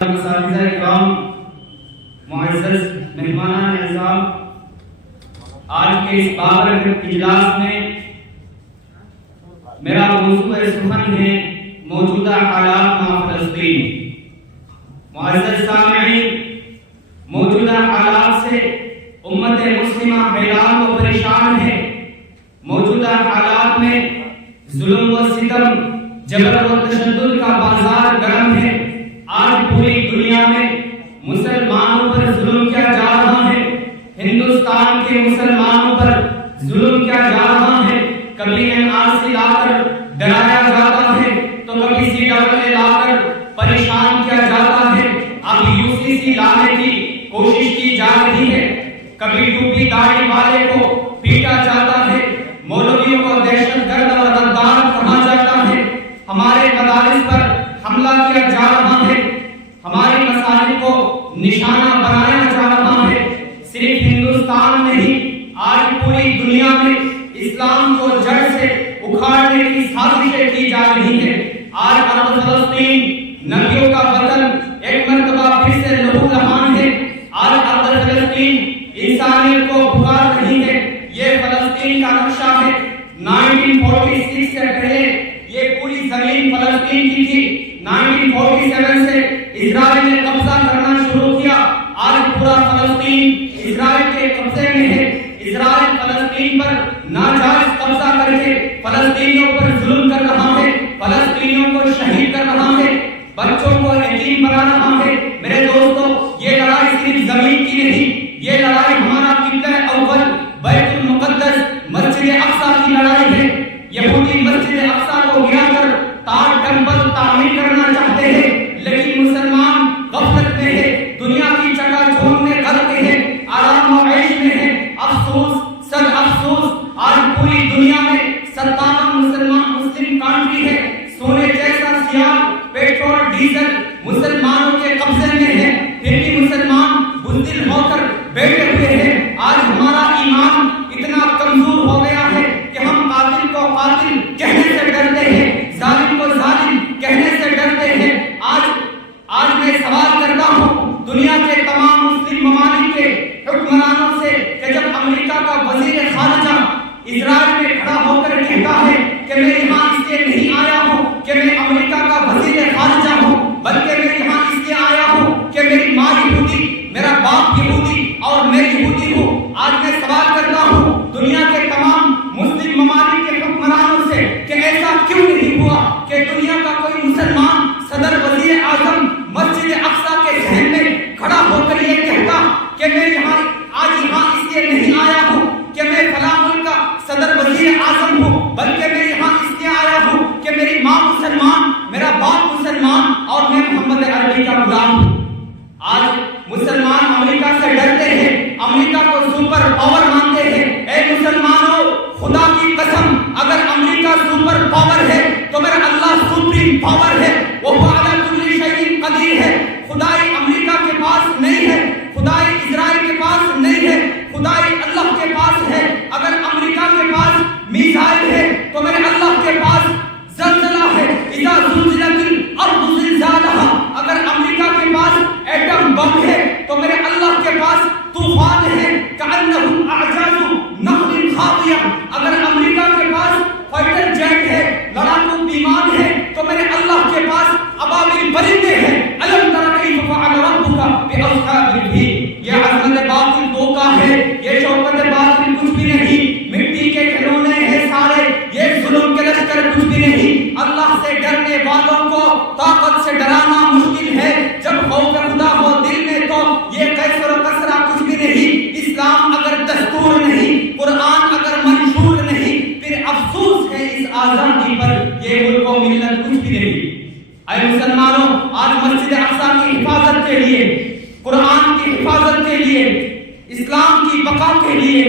اساتذہ کرام، معزز مہمانان اعزام، آج کے اس بابرکت اجلاس میں میرا موضوع سخن ہے موجودہ حالات مع فلسطین۔ معزز سامعین، موجودہ حالات سے امت مسلمہ حیران و پریشان ہے۔ موجودہ حالات میں ظلم و ستم، جبر و تشدد کا بازار گرم ہے۔ آج پوری دنیا میں مسلمانوں پر ظلم کیا جا رہا ہے، ہندوستان کے مسلمانوں پر ظلم کیا جا رہا ہے۔ کبھی NRC لا کر ڈرایا جاتا ہے تو کبھی CAA لا کر پریشان کیا جاتا ہے۔ اب UCC لانے کی کوشش کی جا رہی ہے۔ کبھی ٹوپی داڑھی والے کو پیٹا جاتا ہے، مولویوں کو دہشت گرد اور غدار کہا جاتا ہے۔ ہمارے مدارس پر حملہ کیا جا رہا ہے، ہماری مساجد کو نشانہ بنایا جا رہا ہے۔ صرف ہندوستان میں ہی آج پوری دنیا میں اسلام کو جڑ سے اکھاڑنے کی سازشیں کی جا رہی ہیں۔ آج ارض فلسطین نبیوں کا وطن ایک مرتبہ پھر سے لہو لہان ہے۔ آج ارض فلسطین انسانیت کو پکار رہی ہے۔ یہ فلسطین کا نقشہ ہے۔ 1946 سے پہلے یہ پوری زمین فلسطین کی تھی۔ 1947 سے اسرائیل نے قبضہ کرنا شروع کیا۔ آج پورا فلسطین اسرائیل کے قبضے میں ہے۔ اسرائیل فلسطین پر ناجائز قبضہ کر کے فلسطینیوں پر ظلم کر رہا ہے، فلسطینیوں کو شہید کر رہا ہے، بچوں کو یتیم بنا رہا ہے۔ میرے دوستو، یہ لڑائی صرف زمین کی نہیں، یہ لڑائی ہمارا قبلہ اول بیت المقدس مسجد اقصی کی لڑائی ہے۔ یہودی مسجد اقصی کو گرا کر تار ٹیمپل تعمیر کرنا چاہتے ہیں، لیکن مسلمان غفلت میں ہے، دنیا کی چکا چوند میں غرق ہے، آرام و عیش میں ہے۔ افسوس، صد افسوس، آج پوری دنیا میں 57 مسلم کنٹری ہے۔ سونے جیسا سیاہ پیٹرول ڈیزل مسلمانوں کے قبضے میں ہے، پھر بھی مسلمان بزدل ہو کر بیٹھے ہوئے ہیں۔ آج ہمارا ایمان اتنا کمزور ہو گیا ہے کہ ہم قاتل کو قاتل کہنے سے ڈرتے ہیں، ظالم کو ظالم کہنے سے ڈرتے ہیں۔ آج میں سوال کرتا ہوں دنیا کے تمام مسلم ممالک کے حکمرانوں سے کہ جب امریکہ کا وزیر خارجہ اسرائیل میں کھڑا ہو کر کہتا ہے کہ میں یہاں اس لیے نہیں آیا ہوں کہ میں امریکہ کا وزیر خارجہ ہوں، بلکہ میں یہاں اس لیے آیا ہوں کہ میری ماں یہودی، میرا باپ یہودی اور میں یہودی ہوں۔ آج میں سوال کرتا ہوں دنیا کے تمام مسلم ممالک کے حکمرانوں سے کہ ایسا کیوں نہیں ہوا کہ دنیا کا کوئی مسلمان صدر وزیر اعظم مسجد اقصی کے ذہن میں کھڑا ہو کر یہ کہتا کہ میں آج یہاں اس لیے نہیں آیا ہوں کہ میں فلاں ملک کا صدر وزیر اعظم ہوں، بلکہ میں یہاں اس لیے آیا ہوں کہ میری ماں مسلمان، میرا باپ مسلمان اور میں محمد عربی کا غلام ہوں۔ آج مسلمان امریکہ سے ڈرتے ہیں، امریکہ کو سپر پاور مانتے ہیں۔ اے مسلمانوں، خدا کی قسم، اگر امریکہ سپر پاور ہے تو میرا اللہ سپریم پاور ہے، وہ علی کل شیء قدیر ہے۔ خدائی امریکہ کے پاس نہیں ہے، خدائی اسرائیل کے پاس نہیں ہے، خدائی اللہ کے پاس ہے۔ اگر امریکہ کے پاس میزائل ہے تو میرے اللہ کے پاس زلزلہ ہے، اذا زلزلت الارض زلزالہا۔ اگر امریکہ کے پاس ایٹم بم ہے تو میرے اللہ کے پاس طوفان ہے، کأنہم اعجاز نخل خاویہ۔ اگر امریکہ کے پاس فائٹر جیٹ ہے، لڑاکو بیمان ہے، تو میرے اللہ کے پاس ابابیل پرندے ہیں۔ الم تر کیف فعل ربک باصحاب الفیل۔ یہ عظمت باطل دھوکہ ہے، یہ شوکت باطل کچھ بھی نہیں، مٹی کے کھلونے ہیں سارے، یہ ظلم کے لشکر کچھ بھی نہیں۔ اللہ سے ڈرنے والوں کو طاقت سے ڈرانا مشکل ہے، جب خوف خدا ہو دل میں تو یہ قیصر و کسرا کچھ بھی نہیں۔ اسلام اگر دستور نہیں، قرآن اگر منشور نہیں، پھر افسوس ہے اس آزادی پر، یہ ملک و ملت کچھ بھی نہیں۔ اے مسلمانوں، آج مسجد اقصی کی حفاظت کے لیے، قرآن کی حفاظت کے لیے، اسلام کی بقا کے لیے،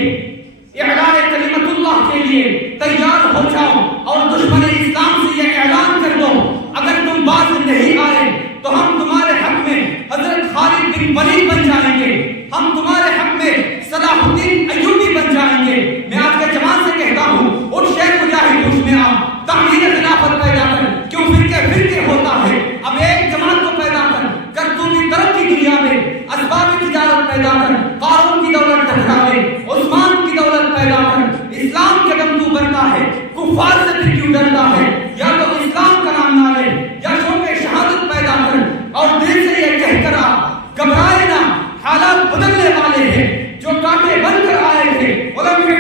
اعلاء کلمت اللہ کے لیے تیار ہو جاؤ اور دشمن اسلام سے یہ اعلان کر دو اگر تم باز نہیں آئے تو ہم تمہارے حق میں حضرت خالد بن ولید بن جائیں گے، ہم تمہارے حق میں صلاح الدین ایوبی بن جائیں گے۔ میں آپ کے جوان سے کہتا ہوں، اٹھ شیخ مجاہد ہوش میں آؤ، تعمیر خلافت پیدا کر، کیوں فرقے ہوتا ہے، اب ایک جماعت کو پیدا کر، آئے ہیں، جو کانٹے بن کر آئے تھے، اولمپک